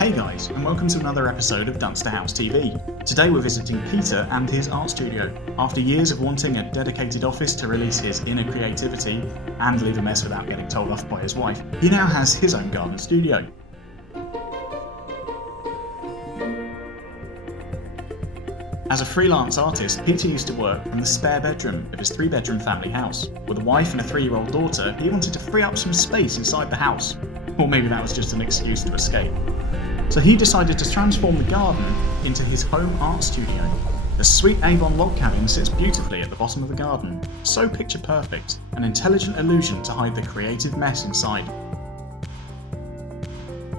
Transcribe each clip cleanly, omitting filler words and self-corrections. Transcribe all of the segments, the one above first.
Hey guys, and welcome to another episode of Dunster House TV. Today we're visiting Peter and his art studio. After years of wanting a dedicated office to release his inner creativity and leave a mess without getting told off by his wife, he now has his own garden studio. As a freelance artist, Peter used to work from the spare bedroom of his 3-bedroom family house. With a wife and a 3-year-old daughter, he wanted to free up some space inside the house. Or maybe that was just an excuse to escape. So he decided to transform the garden into his home art studio. The sweet Avon log cabin sits beautifully at the bottom of the garden, so picture perfect, an intelligent illusion to hide the creative mess inside.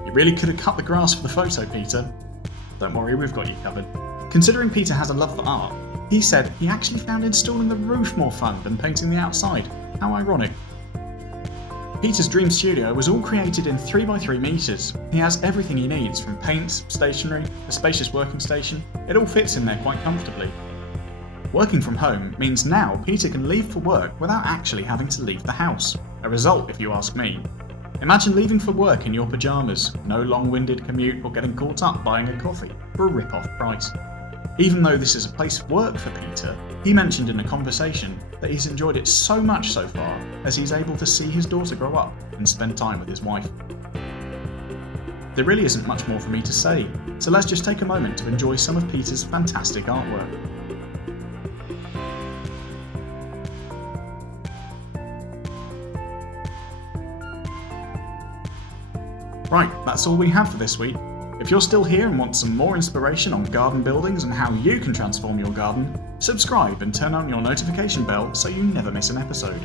You really could have cut the grass for the photo, Peter. Don't worry, we've got you covered. Considering Peter has a love for art, he said he actually found installing the roof more fun than painting the outside. How ironic. Peter's dream studio was all created in 3x3 meters. He has everything he needs, from paints, stationery, a spacious working station. It all fits in there quite comfortably. Working from home means now Peter can leave for work without actually having to leave the house. A result, if you ask me. Imagine leaving for work in your pyjamas, no long-winded commute or getting caught up buying a coffee for a rip-off price. Even though this is a place of work for Peter, he mentioned in a conversation that he's enjoyed it so much so far as he's able to see his daughter grow up and spend time with his wife. There really isn't much more for me to say, so let's just take a moment to enjoy some of Peter's fantastic artwork. Right, that's all we have for this week. If you're still here and want some more inspiration on garden buildings and how you can transform your garden, subscribe and turn on your notification bell so you never miss an episode.